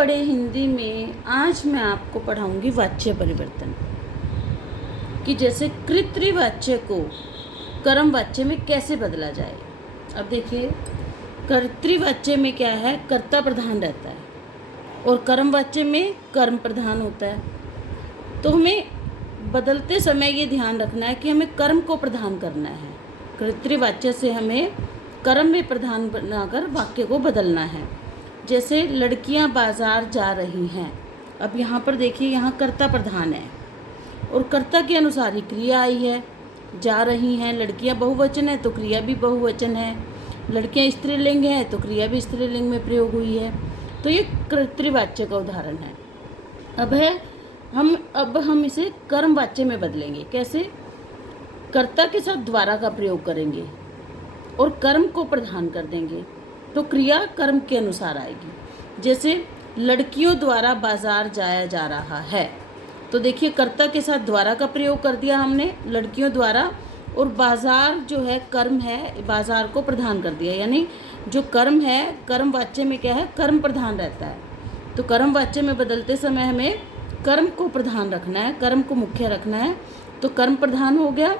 पढ़े हिंदी में आज मैं आपको पढ़ाऊंगी वाच्य परिवर्तन कि जैसे कर्तृवाच्य को कर्म वाच्य में कैसे बदला जाए। अब देखिए, कर्तृवाच्य में क्या है, कर्ता प्रधान रहता है और कर्म वाच्य में कर्म प्रधान होता है। तो हमें बदलते समय ये ध्यान रखना है कि हमें कर्म को प्रधान करना है। कर्तृवाच्य से हमें कर्म में प्रधान बनाकर वाक्य को बदलना है। जैसे लड़कियां बाजार जा रही हैं, अब यहाँ पर देखिए, यहाँ कर्ता प्रधान है और कर्ता के अनुसार ही क्रिया आई है। जा रही हैं, लड़कियां बहुवचन है तो क्रिया भी बहुवचन है। लड़कियां स्त्रीलिंग है तो क्रिया भी स्त्रीलिंग में प्रयोग हुई है। तो ये कर्तृवाच्य का उदाहरण है। अब हम इसे कर्म वाच्य में बदलेंगे। कैसे? कर्ता के साथ द्वारा का प्रयोग करेंगे और कर्म को प्रधान कर देंगे तो क्रिया कर्म के अनुसार आएगी। जैसे लड़कियों द्वारा बाजार जाया जा रहा है, तो देखिए कर्ता के साथ द्वारा का प्रयोग कर दिया हमने, लड़कियों द्वारा, और बाजार जो है कर्म है, बाजार को प्रधान कर दिया। यानी जो कर्म है, कर्म वाच्य में क्या है, कर्म प्रधान रहता है। तो कर्म वाच्य में बदलते समय हमें कर्म को प्रधान रखना है, कर्म को मुख्य रखना है। तो कर्म प्रधान हो गया।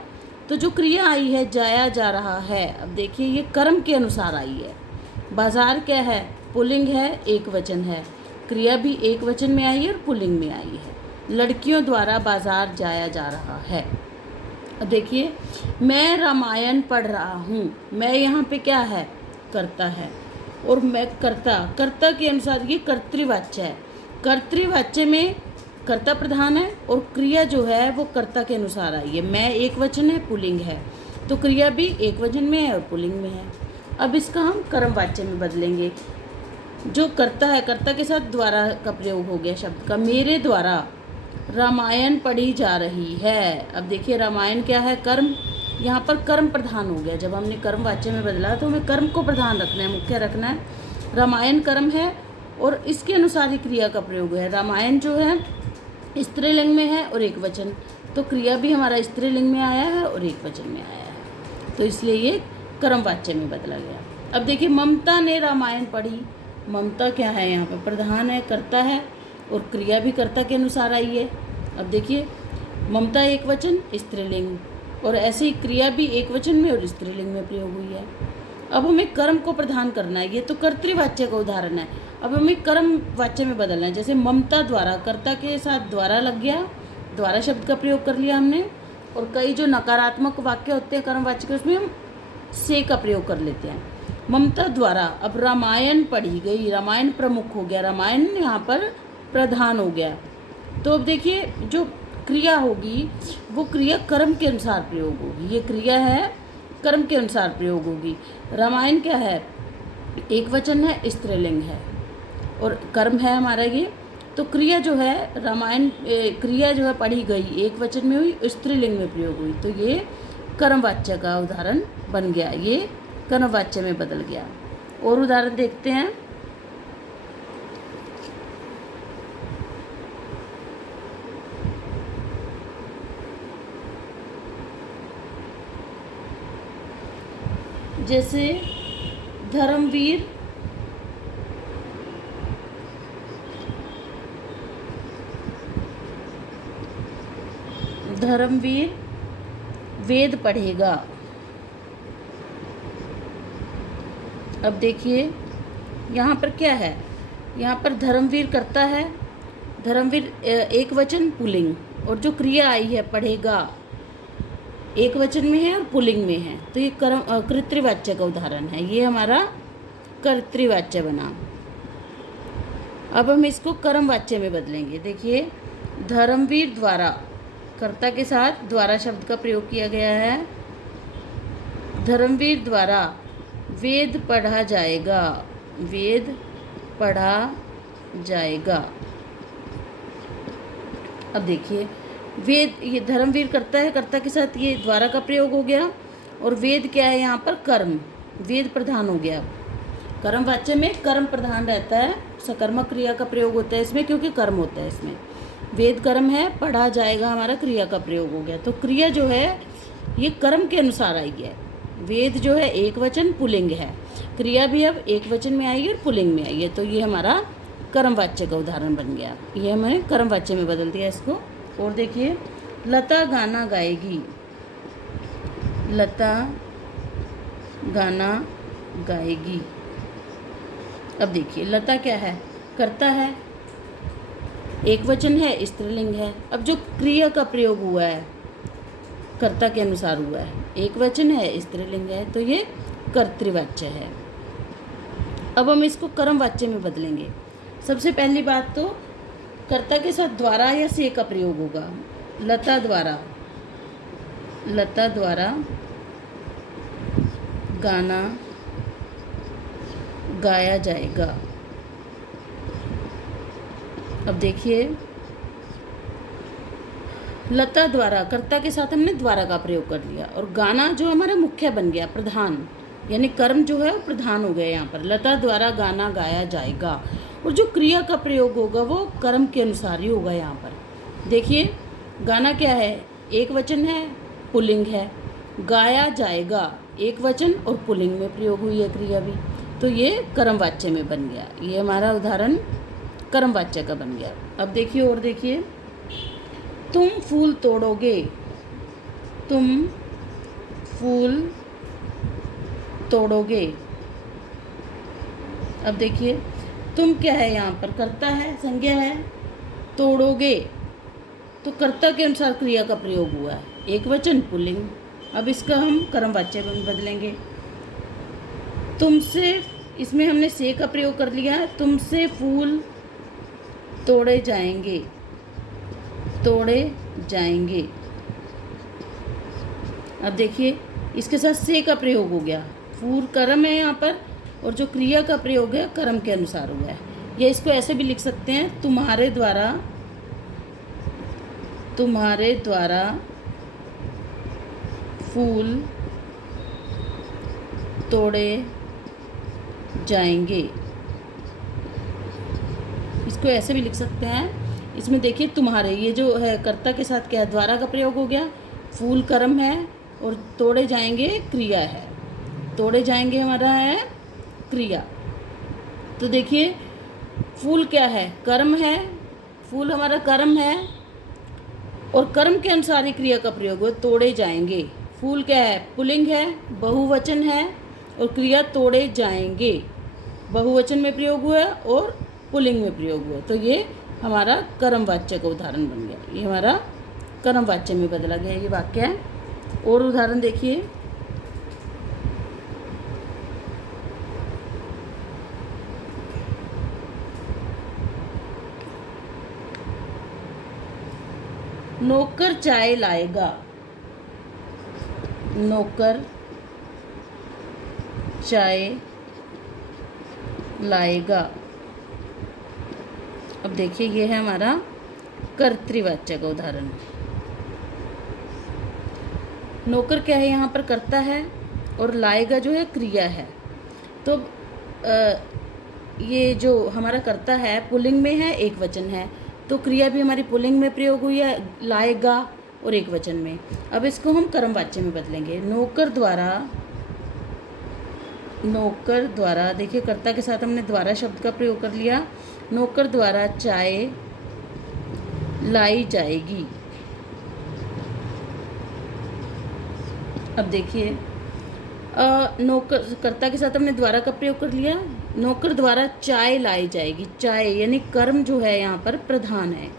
तो जो क्रिया आई है, जाया जा रहा है, अब देखिए ये कर्म के अनुसार आई है। बाजार क्या है, पुल्लिंग है, एक वचन है, क्रिया भी एक वचन में आई है और पुल्लिंग में आई है। लड़कियों द्वारा बाजार जाया जा रहा है। अब देखिए, मैं रामायण पढ़ रहा हूँ, मैं यहाँ पे क्या है, कर्ता है, और मैं कर्ता के अनुसार ये कर्तृवाच्य है। कर्तृवाच्य में कर्ता प्रधान है और क्रिया जो है वो कर्ता के अनुसार आई है। मैं एक वचन है, पुल्लिंग है, तो क्रिया भी एक वचन में है और पुल्लिंग में है। अब इसका हम कर्म वाच्य में बदलेंगे। जो कर्ता है, कर्ता के साथ द्वारा का प्रयोग हो गया शब्द का। मेरे द्वारा रामायण पढ़ी जा रही है। अब देखिए, रामायण क्या है, कर्म, यहाँ पर कर्म प्रधान हो गया। जब हमने कर्म वाच्य में बदला तो हमें कर्म को प्रधान रखना है, मुख्य रखना है। रामायण कर्म है और इसके अनुसार ही क्रिया का प्रयोग है। रामायण जो है स्त्रीलिंग में है और एक वचन, तो क्रिया भी हमारा स्त्रीलिंग में आया है और एक वचन में आया है, तो इसलिए ये कर्म वाच्य में बदला गया। अब देखिए, ममता ने रामायण पढ़ी। ममता क्या है, यहाँ पर प्रधान है, कर्ता है, और क्रिया भी कर्ता के अनुसार आई है। अब देखिए, ममता एक वचन, स्त्रीलिंग, और ऐसे ही क्रिया भी एक वचन में और स्त्रीलिंग में प्रयोग हुई है। अब हमें कर्म को प्रधान करना है। ये तो कर्तृवाच्य का उदाहरण है। अब हमें कर्म वाच्य में बदलना है। जैसे ममता द्वारा, कर्ता के साथ द्वारा लग गया, द्वारा शब्द का प्रयोग कर लिया हमने। और कई जो नकारात्मक वाक्य होते हैं कर्म वाच्य के, उसमें हम से का प्रयोग कर लेते हैं। ममता द्वारा, अब रामायण पढ़ी गई, रामायण प्रमुख हो गया, रामायण यहाँ पर प्रधान हो गया। तो अब देखिए, जो क्रिया होगी वो क्रिया कर्म के अनुसार प्रयोग होगी। ये क्रिया है, कर्म के अनुसार प्रयोग होगी। रामायण क्या है, एक वचन है, स्त्रीलिंग है, और कर्म है हमारा ये। तो क्रिया जो है, रामायण क्रिया जो है पढ़ी गई, एक वचन में हुई, स्त्रीलिंग में प्रयोग हुई, तो ये कर्म वाच्य का उदाहरण बन गया, ये कर्म वाच्य में बदल गया। और उदाहरण देखते हैं। जैसे धर्मवीर वेद पढ़ेगा। अब देखिए, यहाँ पर क्या है, यहाँ पर धर्मवीर कर्ता है, धर्मवीर एक वचन, पुल्लिंग, और जो क्रिया आई है पढ़ेगा, एक वचन में है और पुल्लिंग में है, तो ये कर्तृवाच्य का उदाहरण है। ये हमारा कर्तृवाच्य बना। अब हम इसको कर्म वाच्य में बदलेंगे। देखिए, धर्मवीर द्वारा, कर्ता के साथ द्वारा शब्द का प्रयोग किया गया है। धर्मवीर द्वारा वेद पढ़ा जाएगा, वेद पढ़ा जाएगा। अब देखिए, वेद, ये धर्मवीर करता है, कर्ता के साथ ये द्वारा का प्रयोग हो गया, और वेद क्या है, यहाँ पर कर्म, वेद प्रधान हो गया। कर्म वाच्य में कर्म प्रधान रहता है, सकर्मक क्रिया का प्रयोग होता है इसमें, क्योंकि कर्म होता है इसमें। वेद कर्म है, पढ़ा जाएगा हमारा क्रिया का प्रयोग हो गया। तो क्रिया जो है ये कर्म के अनुसार आई है। वेद जो है एक वचन, पुल्लिंग है, क्रिया भी अब एक वचन में आई है और पुल्लिंग में आई है, तो ये हमारा कर्म वाच्य का उदाहरण बन गया। ये हमने कर्म वाच्य में बदल दिया इसको। और देखिए, लता गाना गाएगी, लता गाना गाएगी। अब देखिए, लता क्या है? कर्ता है, एक वचन है, स्त्रीलिंग है। अब जो क्रिया का प्रयोग हुआ है कर्ता के अनुसार हुआ है, एक वचन है, स्त्रीलिंग है, तो ये कर्तृवाच्य है। अब हम इसको कर्म वाच्य में बदलेंगे। सबसे पहली बात तो कर्ता के साथ द्वारा या से का प्रयोग होगा। लता द्वारा, लता द्वारा गाना गाया जाएगा। अब देखिए, लता द्वारा, कर्ता के साथ हमने द्वारा का प्रयोग कर लिया, और गाना जो हमारा मुख्य बन गया, प्रधान, यानी कर्म जो है वो प्रधान हो गया यहाँ पर। लता द्वारा गाना गाया जाएगा, और जो क्रिया का प्रयोग होगा वो कर्म के अनुसार ही होगा यहाँ पर। देखिए, गाना क्या है? एक वचन है, पुल्लिंग है। गाया जाएगा, एक वचन और पुल्लिंग में प्रयोग हुई है क्रिया भी, तो ये कर्म वाच्य में बन गया। ये हमारा उदाहरण कर्म वाच्य का बन गया। अब देखिए, और देखिए, तुम फूल तोड़ोगे, तुम फूल तोड़ोगे। अब देखिए, तुम क्या है यहाँ पर? कर्ता है, संज्ञा है। तोड़ोगे, तो कर्ता के अनुसार क्रिया का प्रयोग हुआ है, एक वचन, पुल्लिंग। अब इसका हम कर्म वाच्य में बदलेंगे। तुमसे, इसमें हमने से का प्रयोग कर लिया है। तुमसे फूल तोड़े जाएंगे, तोड़े जाएंगे। अब देखिए, इसके साथ से का प्रयोग हो गया। फूल कर्म है यहाँ पर, और जो क्रिया का प्रयोग है कर्म के अनुसार हुआ है। या इसको ऐसे भी लिख सकते हैं, तुम्हारे द्वारा, तुम्हारे द्वारा फूल तोड़े जाएंगे। इसको ऐसे भी लिख सकते हैं। इसमें देखिए, तुम्हारे, ये जो है कर्ता के साथ क्या है? द्वारा का प्रयोग हो गया। फूल कर्म है और तोड़े जाएंगे क्रिया है। तोड़े जाएंगे हमारा है क्रिया। तो देखिए, फूल क्या है? कर्म है। फूल हमारा कर्म है, और कर्म के अनुसार ही क्रिया का प्रयोग हो, तोड़े जाएंगे। फूल क्या है? पुल्लिंग है, बहुवचन है, और क्रिया तोड़े जाएंगे बहुवचन में प्रयोग हुआ और पुल्लिंग में प्रयोग हुआ, तो ये हमारा कर्म वाच्य का उदाहरण बन गया। ये हमारा कर्म वाच्य में बदला गया ये वाक्य है। और उदाहरण देखिए, नौकर चाय लाएगा, नौकर चाय लाएगा। अब देखिए, ये है हमारा कर्तृवाच्य का उदाहरण। नौकर क्या है? यहाँ पर कर्ता है, और लाएगा जो है क्रिया है। तो ये जो हमारा कर्ता है पुल्लिंग में है, एक वचन है, तो क्रिया भी हमारी पुल्लिंग में प्रयोग हुई है, लाएगा, और एक वचन में। अब इसको हम कर्म वाच्य में बदलेंगे। नौकर द्वारा, नौकर द्वारा, देखिए कर्ता के साथ हमने द्वारा शब्द का प्रयोग कर लिया। नौकर द्वारा चाय लाई जाएगी। अब देखिए, नौकर, कर्ता के साथ हमने द्वारा का प्रयोग कर लिया। नौकर द्वारा चाय लाई जाएगी। चाय यानी कर्म जो है यहाँ पर प्रधान है,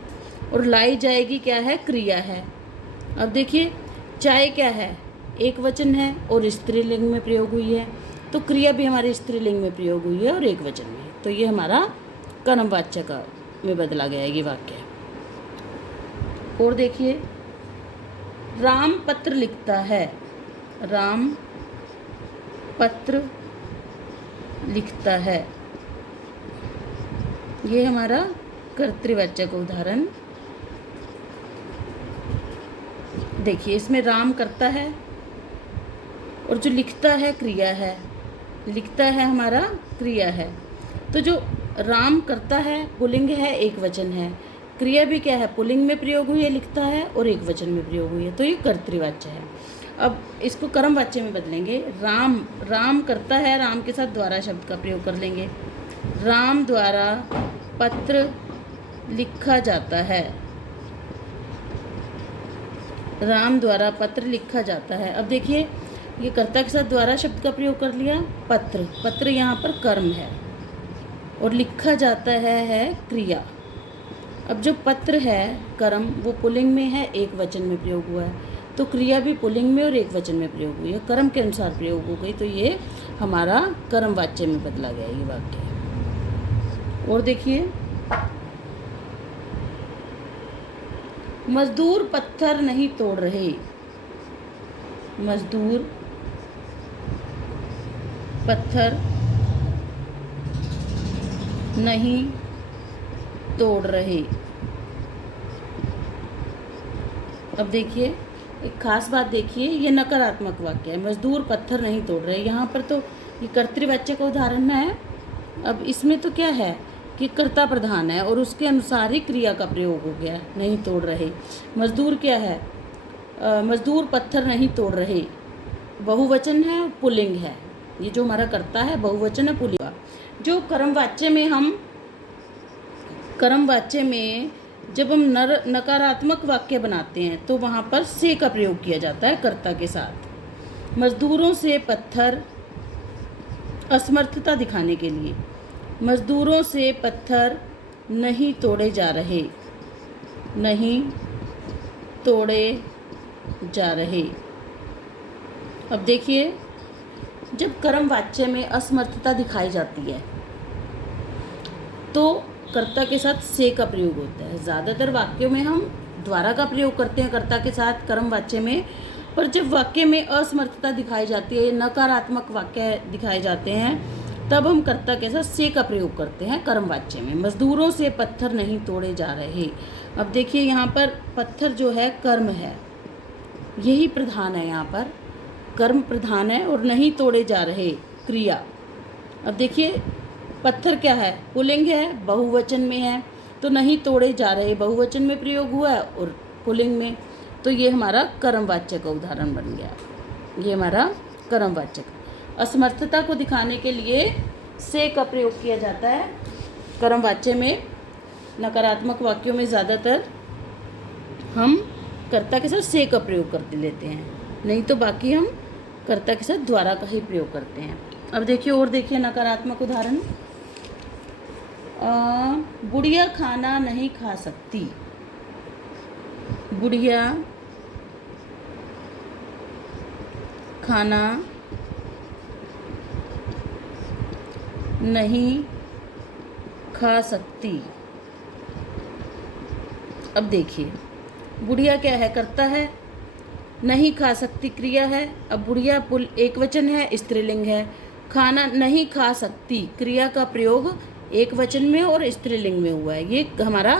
और लाई जाएगी क्या है? क्रिया है। अब देखिए, चाय क्या है? एक वचन है और स्त्रीलिंग में प्रयोग हुई है, तो क्रिया भी हमारे स्त्रीलिंग में प्रयोग हुई है और एक वचन में, तो ये हमारा कर्म वाच्य का में बदला गया है ये वाक्य। और देखिए, राम पत्र लिखता है, राम पत्र लिखता है। ये हमारा कर्तृवाच्य का उदाहरण। देखिए, इसमें राम करता है, और जो लिखता है क्रिया है। लिखता है हमारा क्रिया है, तो जो राम करता है पुल्लिंग है, एक वचन है। क्रिया भी क्या है? पुल्लिंग में प्रयोग हुई है, लिखता है, और एक वचन में प्रयोग हुई है, तो ये कर्तृवाच्य है। अब इसको कर्म वाच्य में बदलेंगे। राम, राम करता है, राम के साथ द्वारा शब्द का प्रयोग कर लेंगे। राम द्वारा पत्र लिखा जाता है। राम द्वारा पत्र लिखा जाता है। अब देखिए ये कर्ता के साथ द्वारा शब्द का प्रयोग कर लिया। पत्र, पत्र यहाँ पर कर्म है और लिखा जाता है क्रिया। अब जो पत्र है कर्म वो पुल्लिंग में है, एक वचन में प्रयोग हुआ है, तो क्रिया भी पुल्लिंग में और एक वचन में प्रयोग हुई है, कर्म के अनुसार प्रयोग हो गई, तो ये हमारा कर्म वाच्य में बदला गया ये वाक्य। और देखिए मजदूर पत्थर नहीं तोड़ रहे। मजदूर पत्थर नहीं तोड़ रहे। अब देखिए एक खास बात देखिए, ये नकारात्मक वाक्य है, मजदूर पत्थर नहीं तोड़ रहे। यहाँ पर तो ये कर्तृवाच्य का उदाहरण है। अब इसमें तो क्या है कि कर्ता प्रधान है और उसके अनुसार ही क्रिया का प्रयोग हो गया, नहीं तोड़ रहे। मजदूर क्या है, मजदूर पत्थर नहीं तोड़ रहे, बहुवचन है, पुल्लिंग है। ये जो हमारा कर्ता है बहुवचन है, पुल्लिंग। जो कर्म वाच्य में जब हम नकारात्मक वाक्य बनाते हैं तो वहाँ पर से का प्रयोग किया जाता है कर्ता के साथ। मजदूरों से पत्थर असमर्थता दिखाने के लिए, मजदूरों से पत्थर नहीं तोड़े जा रहे, नहीं तोड़े जा रहे। अब देखिए जब कर्म वाच्य में असमर्थता दिखाई जाती है तो कर्ता के साथ से का प्रयोग होता है। ज़्यादातर वाक्यों में हम द्वारा का प्रयोग करते हैं कर्ता के साथ कर्म वाच्य में, पर जब वाक्य में असमर्थता दिखाई जाती है, नकारात्मक वाक्य दिखाए जाते हैं, तब हम कर्ता के साथ से का प्रयोग करते हैं कर्म वाच्य में। मजदूरों से पत्थर नहीं तोड़े जा रहे। अब देखिए यहाँ पर पत्थर जो है कर्म है, यही प्रधान है, यहाँ पर कर्म प्रधान है, और नहीं तोड़े जा रहे क्रिया। अब देखिए पत्थर क्या है, पुल्लिंग है, बहुवचन में है, तो नहीं तोड़े जा रहे बहुवचन में प्रयोग हुआ है और पुल्लिंग में, तो ये हमारा कर्मवाच्य का उदाहरण बन गया। ये हमारा कर्मवाच्य का। असमर्थता को दिखाने के लिए से का प्रयोग किया जाता है कर्मवाच्य में। नकारात्मक वाक्यों में ज़्यादातर हम कर्ता के साथ से का प्रयोग कर लेते हैं, नहीं तो बाकी हम कर्ता के साथ द्वारा का ही प्रयोग करते हैं। अब देखिए और देखिए नकारात्मक उदाहरण। बुढ़िया खाना नहीं खा सकती। बुढ़िया खाना नहीं खा सकती। अब देखिए बुढ़िया क्या है, कर्ता है, नहीं खा सकती क्रिया है। अब बुढ़िया पुल एक वचन है, स्त्रीलिंग है। खाना नहीं खा सकती क्रिया का प्रयोग एक वचन में और स्त्रीलिंग में हुआ है, ये हमारा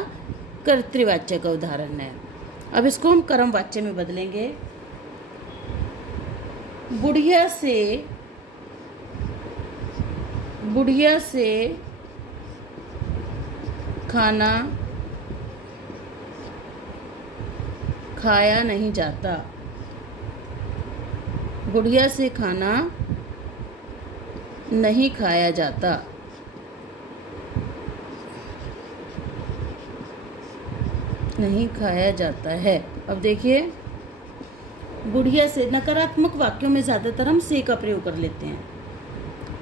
कर्तृवाच्य का उदाहरण है। अब इसको हम कर्मवाच्य में बदलेंगे। बुढ़िया से खाना खाया नहीं जाता। बुढ़िया से खाना नहीं खाया जाता। नहीं खाया जाता है। अब देखिए बुढ़िया से, नकारात्मक वाक्यों में ज़्यादातर हम से का प्रयोग कर लेते हैं।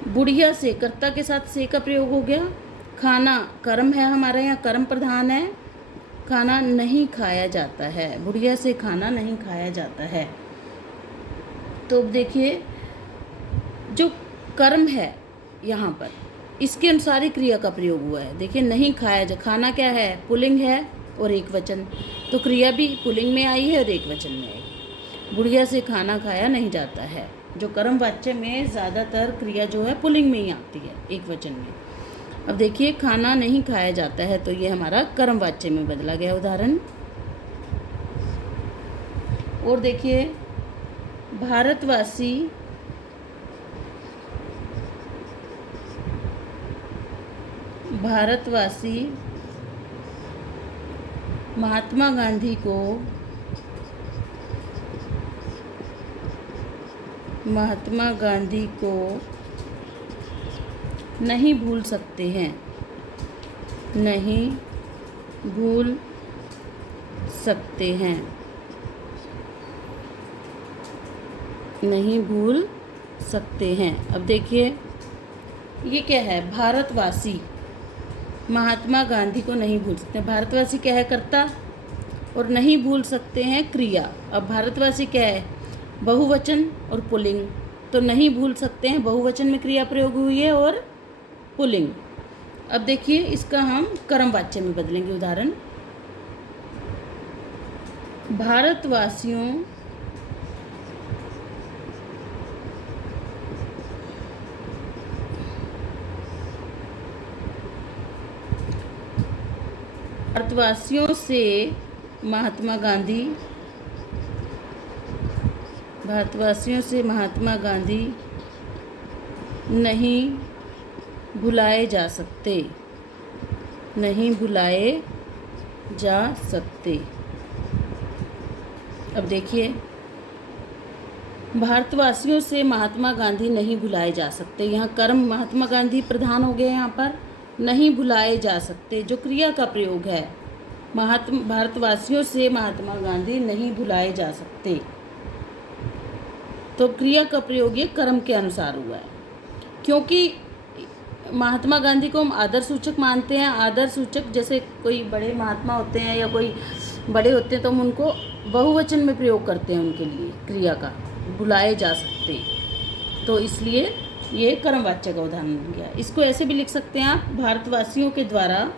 बुढ़िया से कर्ता के साथ से का प्रयोग हो गया। खाना कर्म है हमारे यहाँ, कर्म प्रधान है, खाना नहीं खाया जाता है। बुढ़िया से खाना नहीं खाया जाता है। तो अब देखिए जो कर्म है यहाँ पर, इसके अनुसार ही क्रिया का प्रयोग हुआ है। देखिए नहीं खाया जा, खाना क्या है, पुल्लिंग है और एक वचन, तो क्रिया भी पुल्लिंग में आई है और एक वचन में आई। बुढ़िया से खाना खाया नहीं जाता है। जो कर्म वाच्य में ज़्यादातर क्रिया जो है पुल्लिंग में ही आती है, एक वचन में। अब देखिए खाना नहीं खाया जाता है, तो ये हमारा कर्म वाच्य में बदला गया उदाहरण। और देखिए भारतवासी महात्मा गांधी को नहीं भूल सकते हैं। नहीं भूल सकते हैं, नहीं भूल सकते हैं। अब देखिए ये क्या है, भारतवासी महात्मा गांधी को नहीं भूल सकते। भारतवासी क्या है, कर्ता, और नहीं भूल सकते हैं क्रिया। अब भारतवासी क्या है, बहुवचन और पुल्लिंग, तो नहीं भूल सकते हैं बहुवचन में क्रिया प्रयोग हुई है और पुल्लिंग। अब देखिए इसका हम कर्म वाच्य में बदलेंगे। उदाहरण, भारतवासियों से महात्मा गांधी, भारतवासियों से महात्मा गांधी नहीं भुलाए जा सकते, नहीं भुलाए जा सकते। अब देखिए भारतवासियों से महात्मा गांधी नहीं भुलाए जा सकते, यहाँ कर्म महात्मा गांधी प्रधान हो गए। यहाँ पर नहीं भुलाए जा सकते जो क्रिया का प्रयोग है, भारतवासियों से महात्मा गांधी नहीं भुलाए जा सकते, तो क्रिया का प्रयोग ये कर्म के अनुसार हुआ है। क्योंकि महात्मा गांधी को हम आदर सूचक मानते हैं, आदर सूचक जैसे कोई बड़े महात्मा होते हैं या कोई बड़े होते हैं तो हम उनको बहुवचन में प्रयोग करते हैं उनके लिए क्रिया का, बुलाए जा सकते, तो इसलिए ये कर्मवाच्य का उदाहरण बन गया। इसको ऐसे भी लिख सकते हैं आप, भारतवासियों के द्वारा,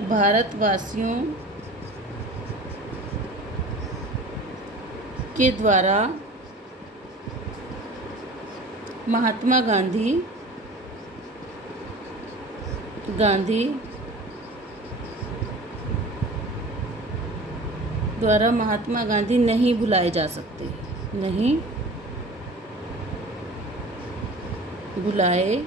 भारतवासियों के द्वारा महात्मा गांधी द्वारा महात्मा गांधी नहीं भुलाए जा सकते, नहीं भुलाए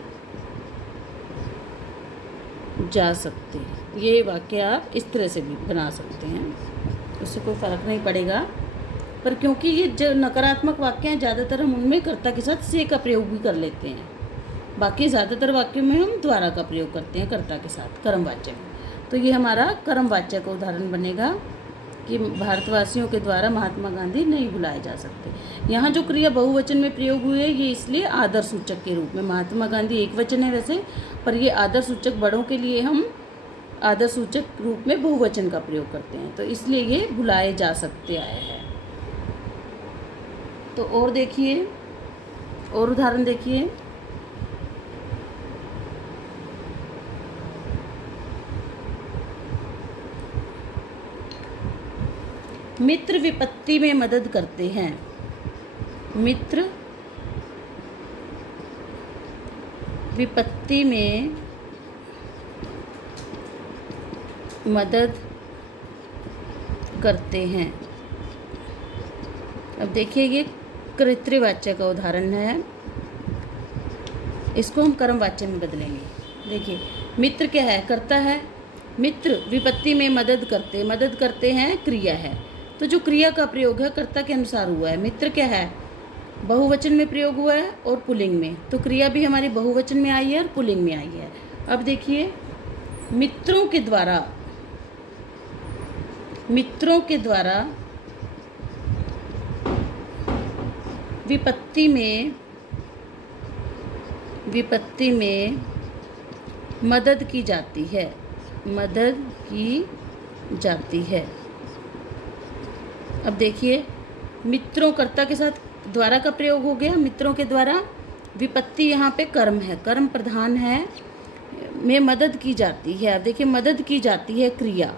जा सकते। ये वाक्य आप इस तरह से भी बना सकते हैं, उससे कोई फ़र्क नहीं पड़ेगा। पर क्योंकि ये जो नकारात्मक वाक्य हैं ज़्यादातर हम उनमें कर्ता के साथ से का प्रयोग भी कर लेते हैं, बाकी ज़्यादातर वाक्यों में हम द्वारा का प्रयोग करते हैं कर्ता के साथ कर्मवाच्य में। तो ये हमारा कर्मवाच्य का उदाहरण बनेगा कि भारतवासियों के द्वारा महात्मा गांधी नहीं भुलाए जा सकते। यहाँ जो क्रिया बहुवचन में प्रयोग हुई है ये इसलिए आदर सूचक के रूप में, महात्मा गांधी एक वचन है वैसे, पर ये आदर सूचक बड़ों के लिए हम आदर सूचक रूप में बहुवचन का प्रयोग करते हैं, तो इसलिए ये भुलाए जा सकते आया है। तो और देखिए, और उदाहरण देखिए, मित्र विपत्ति में मदद करते हैं, मित्र विपत्ति में मदद करते हैं। अब देखिए ये कर्तृवाच्य का उदाहरण है, इसको हम कर्मवाच्य में बदलेंगे। देखिए मित्र क्या है, कर्ता है, मित्र विपत्ति में मदद करते हैं क्रिया है, तो जो क्रिया का प्रयोग है कर्ता के अनुसार हुआ है। मित्र क्या है, बहुवचन में प्रयोग हुआ है और पुल्लिंग में, तो क्रिया भी हमारी बहुवचन में आई है और पुल्लिंग में आई है। अब देखिए मित्रों के द्वारा विपत्ति में मदद की जाती है, अब देखिए मित्रों कर्ता के साथ द्वारा का प्रयोग हो गया, मित्रों के द्वारा, विपत्ति यहाँ पे कर्म है, कर्म प्रधान है, में मदद की जाती है। अब देखिए मदद की जाती है क्रिया,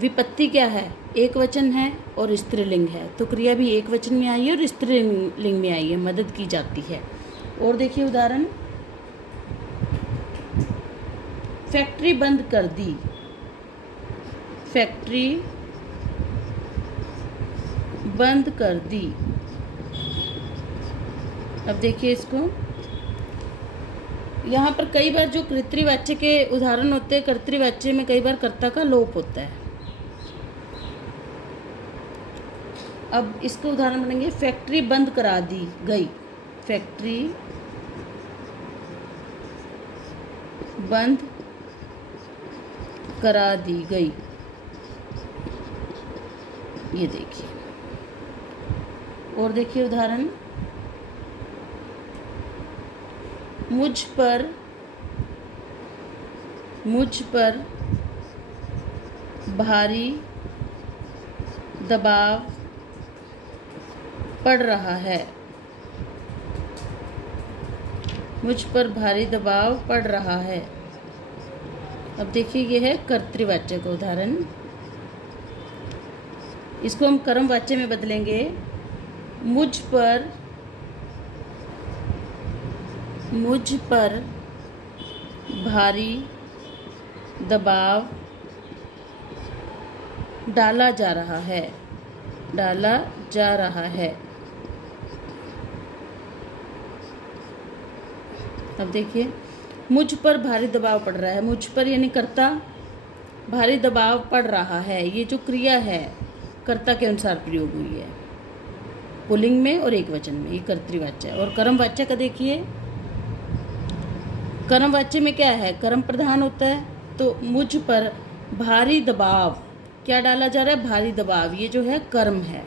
विपत्ति क्या है, एक वचन है और स्त्रीलिंग है, तो क्रिया भी एक वचन में आई है और स्त्रीलिंग में आई है, मदद की जाती है। और देखिए उदाहरण, फैक्ट्री बंद कर दी, फैक्ट्री बंद कर दी। अब देखिए इसको, यहाँ पर कई बार जो कर्तृवाच्य के उदाहरण होते हैं, कर्तृवाच्य में कई बार कर्ता का लोप होता है। अब इसके उदाहरण बनेंगे, फैक्ट्री बंद करा दी गई, फैक्ट्री बंद करा दी गई। ये देखिए, और देखिए उदाहरण, मुझ पर भारी दबाव पड़ रहा है। मुझ पर भारी दबाव पड़ रहा है। अब देखिए, ये है कर्तृवाच्य का उदाहरण। इसको हम कर्मवाच्य में बदलेंगे। मुझ पर भारी दबाव डाला जा रहा है। डाला जा रहा है। अब देखिए, मुझ पर भारी दबाव पड़ रहा है। मुझ पर यानी कर्ता, भारी दबाव पड़ रहा है, ये जो क्रिया है कर्ता के अनुसार प्रयोग हुई है, पुल्लिंग में और एकवचन में, ये कर्तृवाच्य है। और कर्मवाच्य का देखिए, कर्मवाच्य में क्या है, कर्म प्रधान होता है। तो मुझ पर भारी दबाव, क्या डाला जा रहा है, भारी दबाव, ये जो है कर्म है।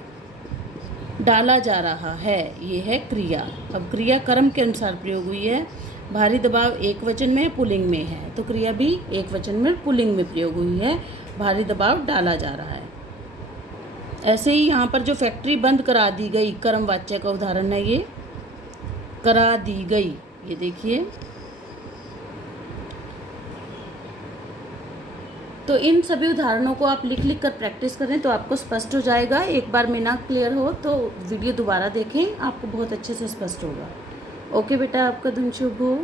डाला जा रहा है, ये है क्रिया। अब क्रिया कर्म के अनुसार प्रयोग हुई है। भारी दबाव एक वचन में, पुल्लिंग में है, तो क्रिया भी एक वचन में, पुल्लिंग में प्रयोग हुई है। भारी दबाव डाला जा रहा है। ऐसे ही यहाँ पर जो फैक्ट्री बंद करा दी गई, कर्मवाच्य का उदाहरण है ये, करा दी गई। ये देखिए, तो इन सभी उदाहरणों को आप लिख कर प्रैक्टिस करें तो आपको स्पष्ट हो जाएगा। एक बार में ना क्लियर हो तो वीडियो दोबारा देखें, आपको बहुत अच्छे से स्पष्ट होगा। ओके बेटा, आपका दिन शुभ हो।